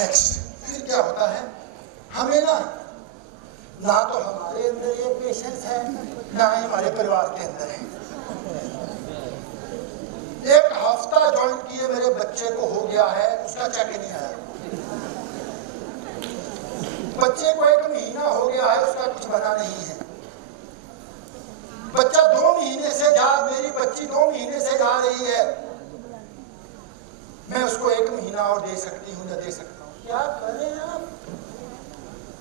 Next फिर क्या होता है, हमें ना तो हमारे अंदर ये पेशेंस है, ना ही हमारे परिवार के अंदर है। एक हफ्ता ज्वाइन किए मेरे बच्चे को हो गया है, उसका चेक नहीं आया। बच्चे को 1 महीना हो गया है, उसका कुछ बना नहीं है। बच्चा 2 महीने से मेरी बच्ची 2 महीने से जा रही है, मैं उसको 1 महीना और दे सकती हूँ या दे सकता हूँ, क्या करें आप?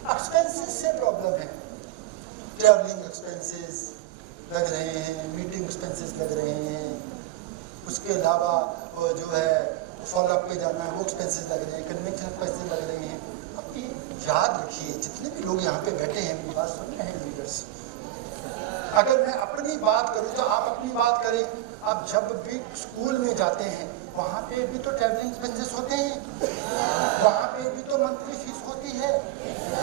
एक्सपेंसेस से प्रॉब्लम है, ट्रैवलिंग एक्सपेंसेस लग रहे हैं, मीटिंग एक्सपेंसेस लग रहे हैं, उसके अलावा जो है फॉलोअप पे जाना है वो एक्सपेंसेस लग रहे हैं, कन्वेंशन एक्सपेंसेस लग रहे हैं। अब ये याद रखिए, जितने भी लोग यहाँ पे बैठे हैं, मेरी बात सुन रहे हैं लीडर्स, अगर मैं अपनी बात करूँ तो आप अपनी बात करें। आप जब भी स्कूल में जाते हैं वहाँ पे भी तो ट्रैवलिंग एक्सपेंसेस होते हैं, वहाँ पे भी तो मंथली फीस होती है,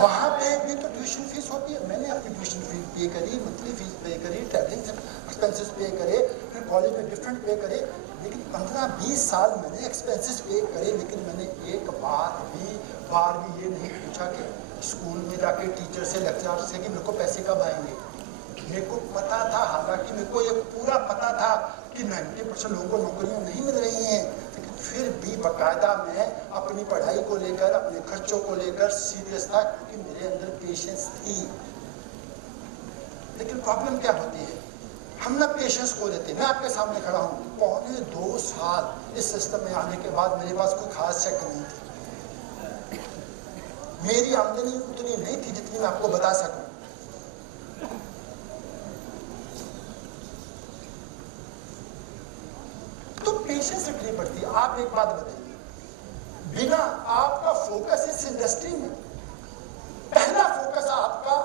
वहाँ पे भी तो ट्यूशन फीस होती है। मैंने अपनी ट्यूशन फीस पे करी, मंथली फीस पे करी, ट्रैवलिंग एक्सपेंसेस पे करे, फिर कॉलेज में डिफरेंट पे करे, लेकिन 15-20 साल मैंने एक्सपेंसेस पे करे, लेकिन मैंने एक बार भी ये नहीं पूछा कि स्कूल में जाके टीचर से लेक्चरर से कि मेरे को पैसे कब आएंगे। मेरे को पता था, हालांकि मेरे को ये पूरा पता था कि 90% लोगों को नौकरियां नहीं मिल रही हैं, लेकिन फिर भी बाकायदा मैं अपनी पढ़ाई को लेकर, अपने खर्चों को लेकर सीरियस था, क्योंकि मेरे अंदर पेशेंस थी। लेकिन प्रॉब्लम क्या होती है, हम ना पेशेंस खो देते। मैं आपके सामने खड़ा हूँ, 2.25 साल इस सिस्टम में आने के बाद मेरे पास कोई खास चेक नहीं थी। मेरी आमदनी उतनी नहीं थी जितनी मैं आपको बता सकूं। तो पेशेंस रखनी पड़ती है। आप एक बात बताइए, बिना आपका फोकस इस इंडस्ट्री में, पहला फोकस आपका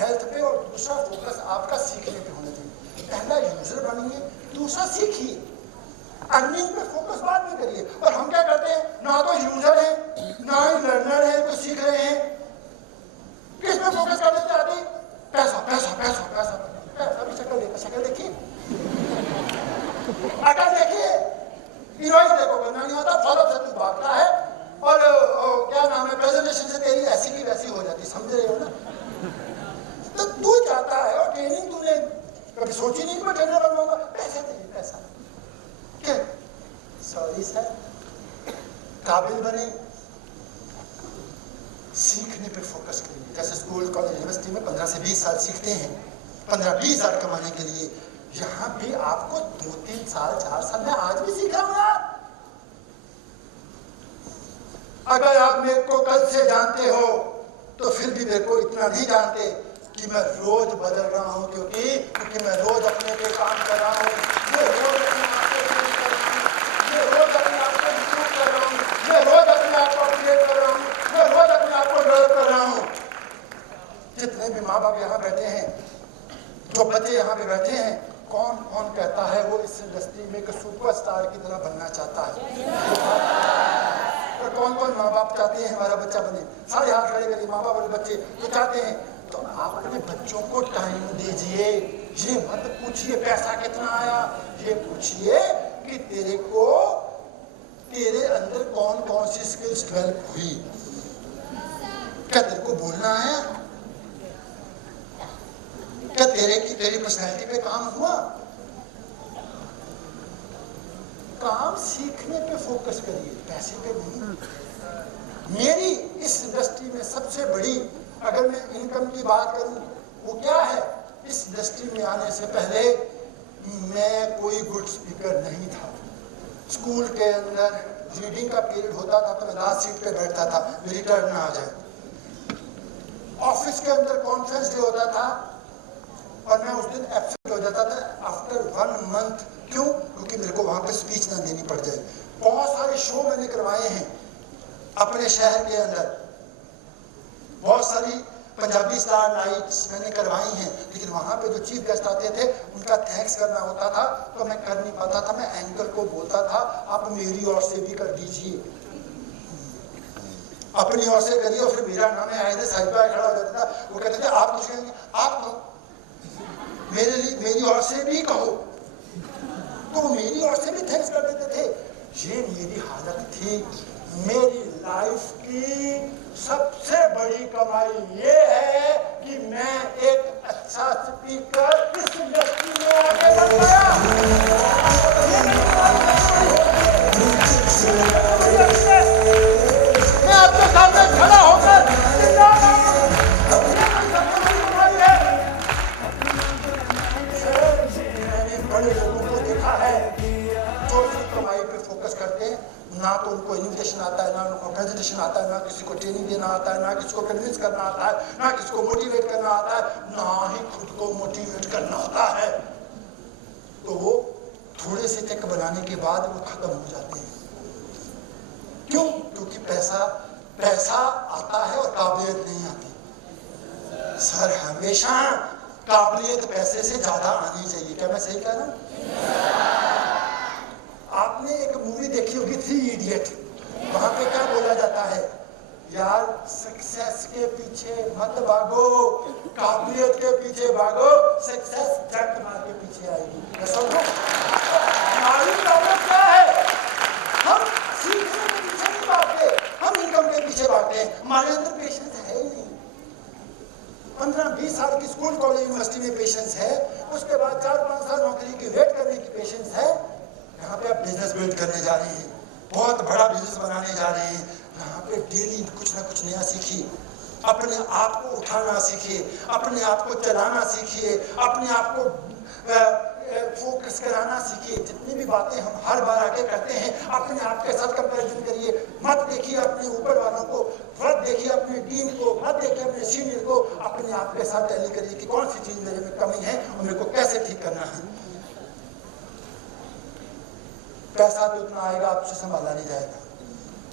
हेल्थ पे और दूसरा फोकस आपका सीखने पे होना चाहिए। पहला यूजर बनिए, दूसरा सीखिए। अर्निंग पे फोकस बाद में करिए। और हम क्या करते हैं, ना तो यूजर है ना ही लर्नर है, तो सीख रहे हैं। किस पे फोकस करना चाहते हैं? पैसा पैसा पैसा पैसा पैसा भी शक्ल देखिए, अकल देखिए, हीरोइज देखो, करना नहीं होता, फॉलो से तू भागता है और क्या नाम है, प्रेजेंटेशन से तेरी ऐसी की वैसी हो जाती, समझ रहे हो ना? तो तू चाहता है, और ट्रेनिंग तूने कभी सोची नहीं कि मैं ट्रेनर बनूंगा, पैसे दे पैसा, क्या सॉरी सर, काबिल बने, सीखने पे फोकस करिए। जैसे स्कूल कॉलेज यूनिवर्सिटी में 15 से 20 साल सीखते हैं, 15-20 साल कमाने के लिए, यहाँ भी आपको 2-3 साल 4 साल में आज भी सीख रहा हूं यार। अगर आप मेरे को कल से जानते हो तो फिर भी मेरे को इतना नहीं जानते कि मैं रोज बदल रहा हूं, क्योंकि मैं रोज अपने पे काम कर रहा हूं, मैं रोज अपने आप को इम्प्रूव कर रहा हूं, मैं रोज अपने आप को अपडेट कर रहा हूं, मैं रोज अपने आप को डेवलप कर रहा हूं। जितने भी माँ बाप यहाँ बैठे हैं, जो बच्चे यहाँ पे बैठे हैं, कौन कौन कहता है वो इस इंडस्ट्री में एक सुपरस्टार की तरह बनना चाहता है? और कौन कौन माँ बाप चाहते हैं हमारा बच्चा बने? सारे हाथ खड़े करिए, माँ बाप और बच्चे जो चाहते हैं। तो आप अपने बच्चों को टाइम दीजिए। ये मत पूछिए पैसा कितना आया, ये पूछिए कि तेरे अंदर कौन कौन सी स्किल्स डेवलप हुई। क्या तेरे को बोलना है? क्या तेरी पर्सनैलिटी पे काम हुआ? काम सीखने पे फोकस करिए, पैसे पे नहीं। मेरी इस इंडस्ट्री में सबसे बड़ी, अगर मैं इनकम की बात करूं, वो क्या है, इस इंडस्ट्री में आने से पहले मैं कोई गुड स्पीकर नहीं था। स्कूल के अंदर रीडिंग का पीरियड होता था तो मैं लास्ट सीट पे बैठता था, मेरी टर्न ना आ जाए। ऑफिस के अंदर कॉन्फ्रेंस डे होता था और मैं उस दिन एब्सेंट हो जाता था आफ्टर 1 मंथ। क्यों? क्योंकि मेरे को वहां पे स्पीच ना देनी पड़ जाए। बहुत सारे शो मैंने करवाए हैं अपने शहर के अंदर, बहुत सारी पंजाबी स्टार नाइट्स मैंने करवाई हैं, लेकिन वहां पे जो चीफ गेस्ट आते थे उनका थैंक्स करना होता था तो मैं कर नहीं पाता था। मैं एंकर को बोलता था आप मेरी ओर से भी कर दीजिए, अपनी ओर से करिए। और फिर मेरा नाम आए थे साहिब भाई खड़ा हो जाता था, वो कहते थे आप कुछ कहेंगे, आप कहो, मेरी ओर से भी कहो, तो वो मेरी ओर से भी थैंक्स कर देते थे। ये मेरी हालत थी, मेरी लाइफ की सबसे बड़ी कमाई ये है कि मैं एक अच्छा स्पीकर इस इंडस्ट्री में आगे बढ़ गया। मैं आपके सामने खड़ा होकर बड़े लोगों को देखा है जो सिर्फ कमाई पे फोकस करते हैं, ना तो उनको इन्विटेशन आता है, ना उनको प्रेजेंटेशन आता है, ना किसी को ट्रेनिंग देना आता है, ना किसी को कन्विंस करना आता है, ना किसी को मोटिवेट करना आता है, ना ही खुद को मोटिवेट करना आता है। तो वो थोड़े से चेक बनाने के बाद वो खत्म हो जाते हैं। क्यों? क्योंकि पैसा आता है और काबिलियत नहीं आती। सर, हमेशा काबिलियत पैसे से ज्यादा आनी चाहिए। क्या मैं सही कह रहा हूं? आपने एक मूवी देखी होगी 3 इडियट। वहां पे क्या बोला जाता है? यार, सक्सेस के पीछे मत भागो, काबिलियत के पीछे भागो, सक्सेस झट मार के पीछे आएगी। समझो हमारी प्रॉब्लम क्या है? हम सीखने के पीछे नहीं भागते, हम इनकम के पीछे भागते हैं। हमारे अंदर पेशेंस है ही नहीं। 15-20 साल की स्कूल, कॉलेज, यूनिवर्सिटी में पेशेंस है, उसके बाद 4-5 साल नौकरी की वेट करने की पेशेंस है। यहाँ पे आप बिजनेस बिल्ड करने जा रहे हैं, बहुत बड़ा बिजनेस बनाने जा रहे हैं। यहाँ पे डेली कुछ ना कुछ नया सीखिए, अपने आप को उठाना सीखिए, अपने आप को चलाना सीखिए, अपने आप को फोकस कराना सीखिए। जितनी भी बातें हम हर बार आके करते हैं, अपने आप के साथ कंपैरिजन करिए। मत देखिए अपने ऊपर वालों को, मत देखिए अपनी टीम को, मत देखिए अपने सीनियर को। अपने आप के साथ टैली करिए कि कौन सी चीज मेरे में कमी है और मेरे को कैसे ठीक करना है। पैसा तो उतना आएगा, आपसे संभाला नहीं जाएगा,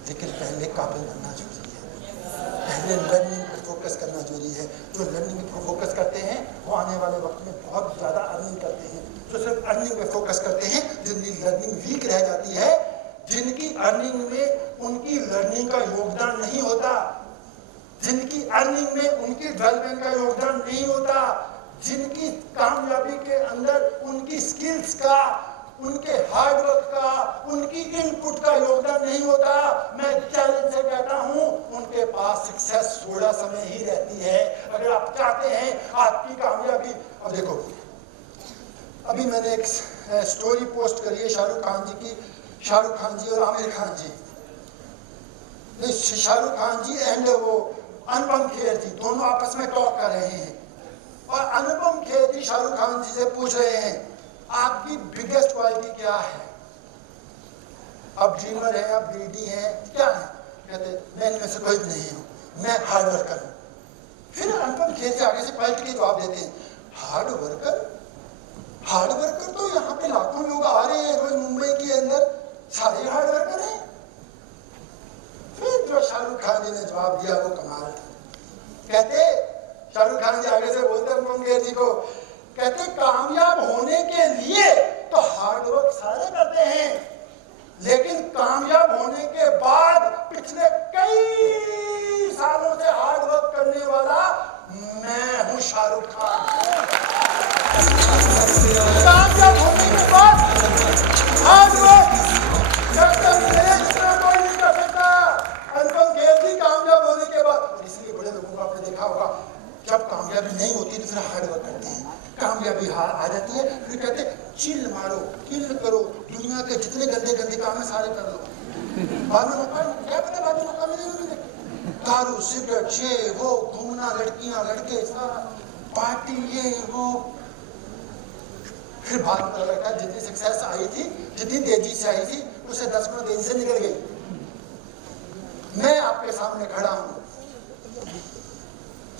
लेकिन पहले काबिल बनना जरूरी है। पहले लर्निंग पर फोकस करना जरूरी है। जो लर्निंग पर फोकस करते हैं वो आने वाले वक्त में बहुत ज़्यादा अर्निंग करते हैं। जो सिर्फ अर्निंग पे फोकस करते हैं, जिनकी लर्निंग वीक रह जाती है, जिनकी अर्निंग में उनकी लर्निंग का योगदान नहीं होता, जिनकी अर्निंग में उनकी डेवलपमेंट का योगदान नहीं होता, जिनकी कामयाबी के अंदर उनकी स्किल्स का, उनके हार्डवर्क का, उनकी इनपुट का योगदान नहीं होता, मैं चैलेंज से कहता हूं, उनके पास सक्सेस थोड़ा समय ही रहती है। अगर आप चाहते हैं आपकी कामयाबी, अब देखो, अभी मैंने एक स्टोरी पोस्ट करी है शाहरुख खान जी की। शाहरुख खान जी और आमिर खान जी, नहीं, शाहरुख खान जी एंड वो अनुपम खेर जी, दोनों आपस में टॉक कर रहे हैं। और अनुपम खेर जी शाहरुख खान जी से पूछ रहे हैं, आपकी बिगेस्ट क्वालिटी क्या है? आप ड्रीमर हैं, आप ग्रीडी हैं, क्या है? कहते मैं इनमें से कोई भी नहीं हूं, मैं हार्ड वर्कर हूं। फिर अनुपम खेर जी आगे से पलट के जवाब देते हैं, हार्ड वर्कर? हार्ड वर्कर तो यहाँ पे लाखों लोग आ रहे हैं रोज मुंबई के अंदर, सारे हार्ड वर्कर हैं। फिर जो शाहरुख खान जी ने जवाब दिया वो कमाल था। कहते, शाहरुख खान जी आगे से बोलते अनुपम खेर जी को, कहते कामयाब होने के लिए तो हार्डवर्क सारे करते हैं, लेकिन कामयाब होने के बाद पिछले कई सालों से हार्डवर्क करने वाला मैं हूं शाहरुख खान। कामयाब होने के बाद हार्डवर्क मेरे जितना कोई नहीं कर सकता। अनुपम खेर जी कामयाब होने के बाद, इसलिए बड़े लोगों को आपने देखा होगा, जब कामयाबी नहीं होती तो फिर हार्डवर्क करते हैं, कामयाबी हार आ जाती है, फिर कहते चिल मारो, किल करो, दुनिया के जितने गंदे गंदे काम है सारे कर लो, बाद में मौका क्या पता, बाद में मौका मिलेगा। दारू, सिगरेट, ये वो, घूमना, लड़कियां, लड़के, सारा पार्टी, ये वो। फिर बाद में पता लगता है जितनी सक्सेस आई थी, जितनी तेजी से आई थी, उसे 10 गुना तेजी से निकल गई। मैं आपके सामने खड़ा हूं,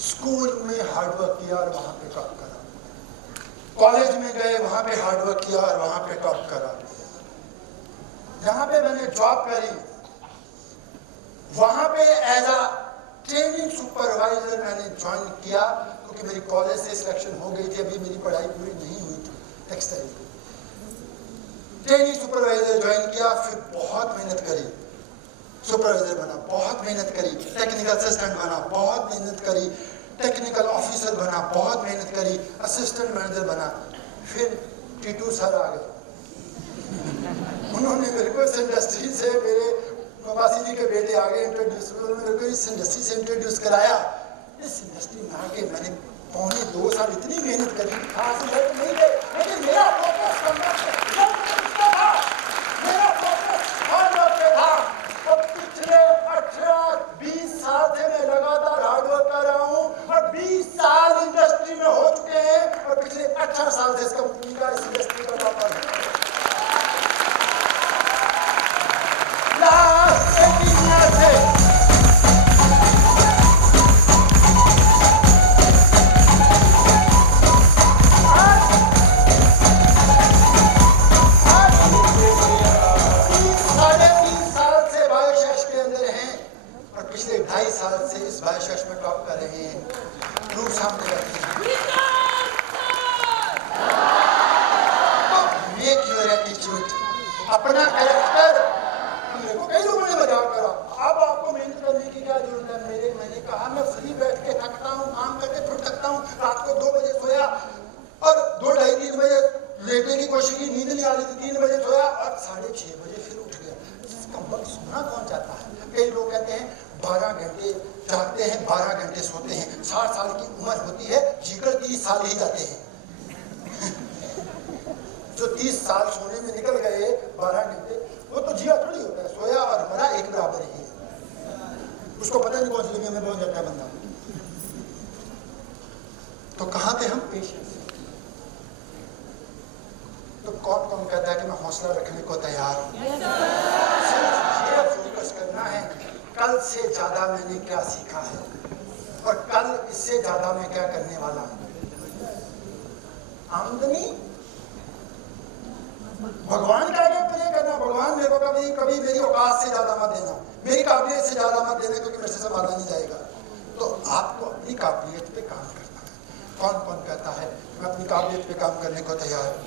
स्कूल में हार्डवर्क किया और वहां पे टॉप करा, कॉलेज में गए वहां पे हार्डवर्क किया और वहां पे टॉप करा, जहां पे मैंने जॉब करी वहां पे एज अ ट्रेनिंग सुपरवाइजर मैंने ज्वाइन किया, क्योंकि मेरी कॉलेज से सिलेक्शन हो गई थी, अभी मेरी पढ़ाई पूरी नहीं हुई थी टेक्सटाइल की। ट्रेनिंग सुपरवाइजर ज्वाइन किया, फिर बहुत मेहनत करी, सुपरवाइजर बना, बहुत मेहनत करी, टेक्निकल असिस्टेंट बना, बहुत मेहनत करी, टेक्निकल ऑफिसर बना, बहुत मेहनत करी, असिस्टेंट मैनेजर बना। फिर टीटू सर आ गए, उन्होंने मेरे को इस इंडस्ट्री से मेरे नवासी जी के बेटे आगे इंट्रोड्यूस हुए, उन्होंने मेरे को इस इंडस्ट्री से इंट्रोड्यूस कराया। इस इंडस्ट्री में आके मैंने 2.25 साल इतनी मेहनत करी, खास नहीं गए, लेकिन मेरा फोकस हार्डवर्क पे था। और पिछले 18-20 साल से मैं लगातार हार्डवर्क कर रहा हूँ, और 20 साल इंडस्ट्री में हो चुके हैं, और पिछले 18 साल से इस कंपनी का, इस इंडस्ट्री का टॉपर है। लास्ट 18 ईयर से पिछले 2.5 साल से इस बायोशेष में टॉप कर रहे हैं। लोग सामने बैठे हैं। मेक योर एटीट्यूड, अपना कैरेक्टर। मेरे को कई लोगों ने मजाक करा, अब आपको मेहनत करने की क्या जरूरत है। मैंने कहा मैं फ्री बैठ के थकता हूँ, काम करके थोड़ा थकता हूँ। रात को 2 बजे सोया और 2-2:30-3 बजे लेटने की कोशिश की, नींद नहीं आ रही थी, 3 बजे सोया और 6:30 बजे फिर उठ गया। इसका वक्त सोना कौन चाहता है। कई लोग कहते हैं 12 घंटे जागते हैं, 12 घंटे सोते हैं। 60 साल की उम्र होती है, जीकर 30 साल ही जाते हैं। जो 30 साल सोने में निकल गए 12 घंटे, वो तो जिया थोड़ी होता है। सोया और मरा एक बराबर ही है। उसको पता नहीं कौन सी दुनिया में पहुंच जाता है बंदा। तो कहां पे हम पेशेंस। तो कौन कौन कहता है कि मैं हौसला रखने को तैयार हूं। सिर्फ फोकस करना है, कल से ज्यादा मैंने क्या सीखा है और कल इससे ज्यादा मैं क्या करने वाला हूं। आमदनी भगवान का आगे प्रे करना, भगवान मेरे को कभी कभी मेरी औकात से ज्यादा मत देना, मेरी काबिलियत से ज्यादा मत देना, क्योंकि मेरे से संभाला नहीं जाएगा। तो आपको अपनी काबिलियत पे काम करना है। कौन कौन कहता है मैं अपनी काबिलियत पे काम करने को तैयार हूं।